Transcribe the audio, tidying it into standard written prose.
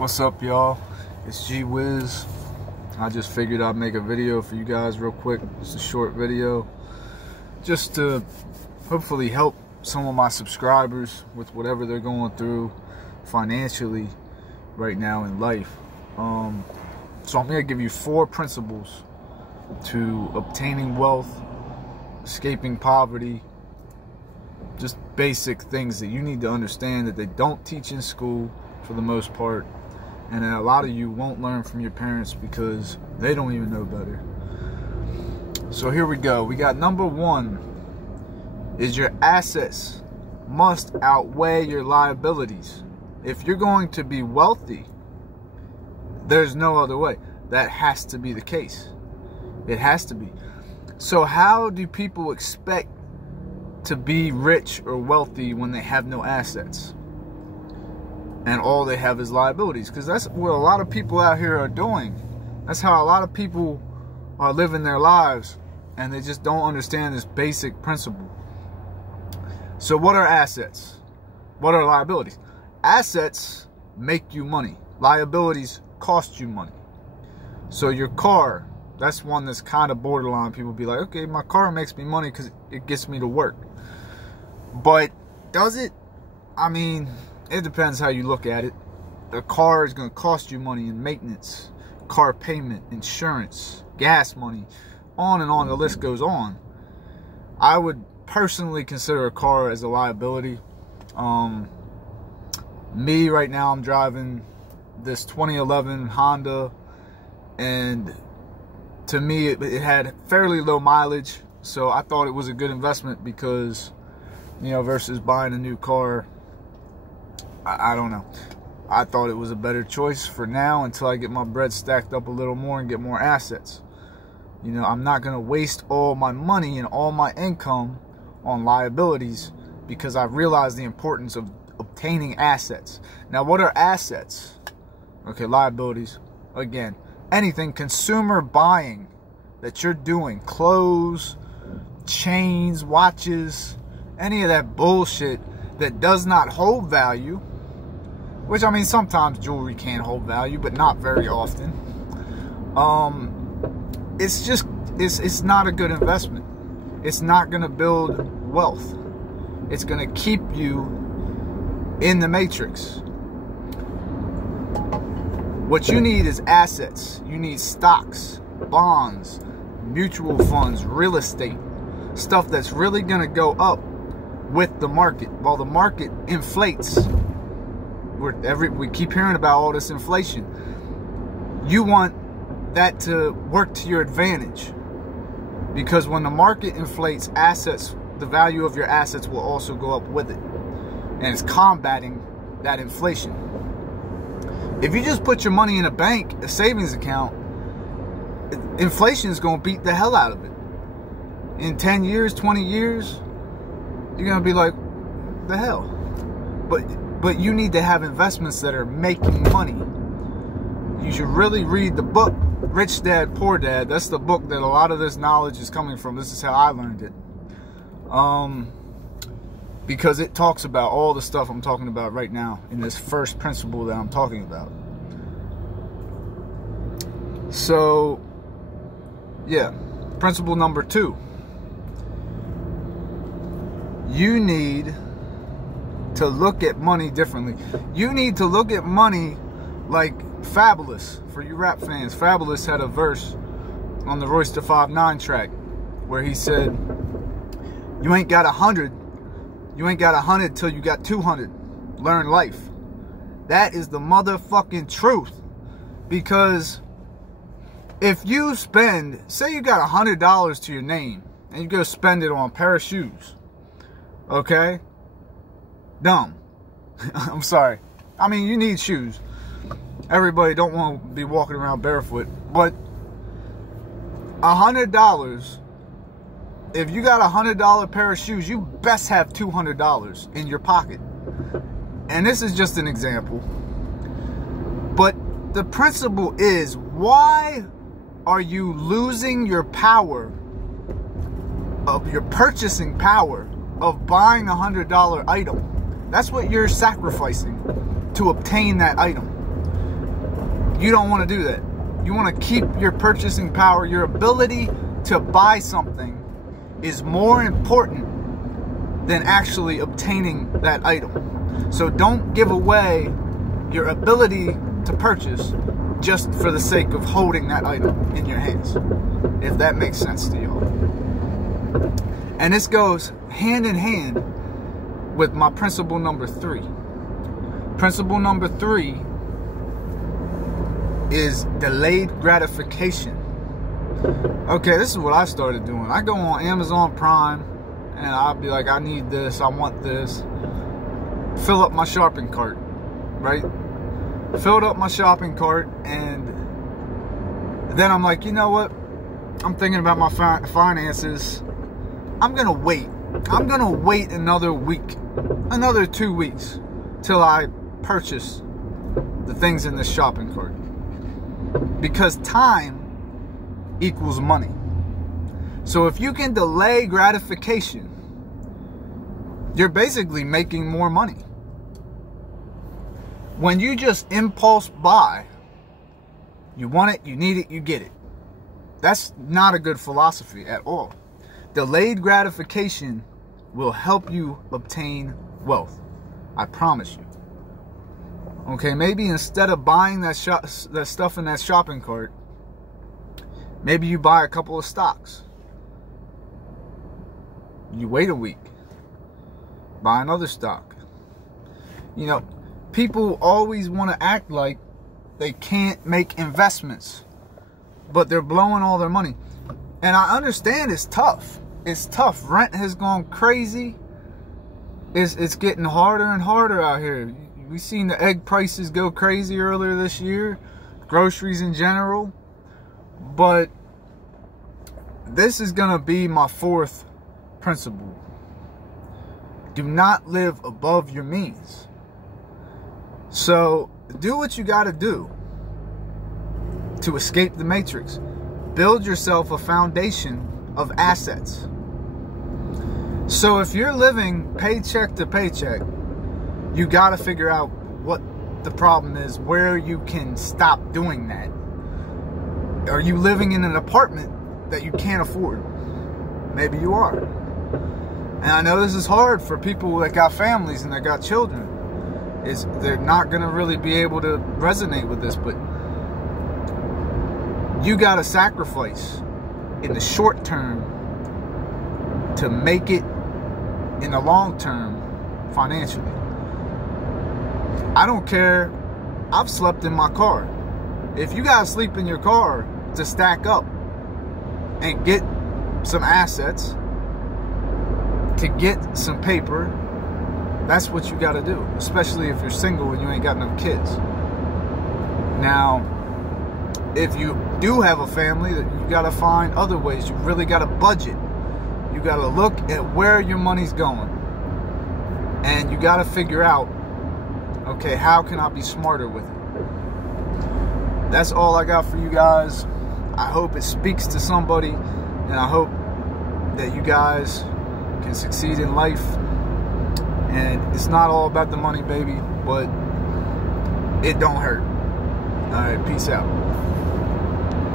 What's up, y'all? It's G Wiz. I just figured I'd make a video for you guys real quick. Just a short video, just to hopefully help some of my subscribers with whatever they're going through financially right now in life. So I'm going to give you 4 principles to obtaining wealth, escaping poverty, just basic things that you need to understand that they don't teach in school for the most part, and a lot of you won't learn from your parents because they don't even know better. So here we go. We got number 1 is your assets must outweigh your liabilities. If you're going to be wealthy, there's no other way. That has to be the case. It has to be. So how do people expect to be rich or wealthy when they have no assets and all they have is liabilities? Because that's what a lot of people out here are doing. That's how a lot of people are living their lives, and they just don't understand this basic principle. So what are assets? What are liabilities? Assets make you money. Liabilities cost you money. So your car, that's one that's kind of borderline. People be like, okay, my car makes me money because it gets me to work. But does it? I mean, it depends how you look at it. The car is going to cost you money in maintenance, car payment, insurance, gas money, on and on. The list goes on. I would personally consider a car as a liability. Me right now, I'm driving this 2011 Honda, and to me it had fairly low mileage, so I thought it was a good investment because, you know, versus buying a new car, I don't know. I thought it was a better choice for now until I get my bread stacked up a little more and get more assets. You know, I'm not going to waste all my money and all my income on liabilities because I realized the importance of obtaining assets. Now, what are assets? Okay, liabilities. Again, anything consumer buying that you're doing, clothes, chains, watches, any of that bullshit that does not hold value, which, I mean, sometimes jewelry can hold value, but not very often. It's not a good investment. It's not going to build wealth. It's going to keep you in the matrix. What you need is assets. You need stocks, bonds, mutual funds, real estate, stuff that's really going to go up with the market. While the market inflates, we keep hearing about all this inflation. You want that to work to your advantage, because when the market inflates, assets, the value of your assets will also go up with it, and it's combating that inflation. If you just put your money in a bank, a savings account, inflation is going to beat the hell out of it. In 10 years, 20 years, you're going to be like, the hell? But you need to have investments that are making money. You should really read the book, Rich Dad, Poor Dad. That's the book that a lot of this knowledge is coming from. This is how I learned it. Because it talks about all the stuff I'm talking about right now in this first principle that I'm talking about. So, yeah. Principle number 2. You need to look at money differently. You need to look at money like Fabulous. For you rap fans, Fabulous had a verse on the Royce da 5'9" track where he said, you ain't got 100 till you got 200. Learn life. That is the motherfucking truth. Because if you spend, say you got $100 to your name and you go spend it on a pair of shoes, okay? Dumb. I'm sorry. I mean, you need shoes. Everybody don't want to be walking around barefoot. But $100, if you got a $100 pair of shoes, you best have $200 in your pocket. And this is just an example. But the principle is, why are you losing your power of your purchasing power of buying a $100 item? That's what you're sacrificing to obtain that item. You don't want to do that. You want to keep your purchasing power. Your ability to buy something is more important than actually obtaining that item. So don't give away your ability to purchase just for the sake of holding that item in your hands, if that makes sense to y'all. And this goes hand in hand with my principle number 3. Principle number 3 is delayed gratification. Okay, this is what I started doing. I go on Amazon Prime and I'll be like, I need this, I want this. Fill up my shopping cart, right? Filled up my shopping cart, and then I'm like, you know what? I'm thinking about my finances. I'm gonna wait. I'm gonna wait another week, another 2 weeks, till I purchase the things in this shopping cart. Because time equals money. So if you can delay gratification, you're basically making more money. When you just impulse buy, you want it, you need it, you get it. That's not a good philosophy at all. Delayed gratification will help you obtain wealth. I promise you. Okay, maybe instead of buying that stuff in that shopping cart, maybe you buy a couple of stocks. You wait a week. Buy another stock. You know, people always want to act like they can't make investments, but they're blowing all their money. And I understand it's tough. It's tough. Rent has gone crazy. It's getting harder and harder out here. We've seen the egg prices go crazy earlier this year. Groceries in general. But this is going to be my 4th principle. Do not live above your means. So do what you got to do to escape the matrix. Build yourself a foundation of assets. So if you're living paycheck to paycheck, you got to figure out what the problem is, where you can stop doing that. Are you living in an apartment that you can't afford? Maybe you are. And I know this is hard for people that got families and that got children. They're not going to really be able to resonate with this, but you got to sacrifice in the short term to make it in the long term financially. I don't care. I've slept in my car. If you got to sleep in your car to stack up and get some assets, to get some paper, that's what you got to do, especially if you're single and you ain't got no kids. Now, if you do have a family, that you got to find other ways. You really got to budget. You got to look at where your money's going. And you got to figure out, okay, how can I be smarter with it? That's all I got for you guys. I hope it speaks to somebody, and I hope that you guys can succeed in life. And it's not all about the money, baby, but it don't hurt. All right, peace out.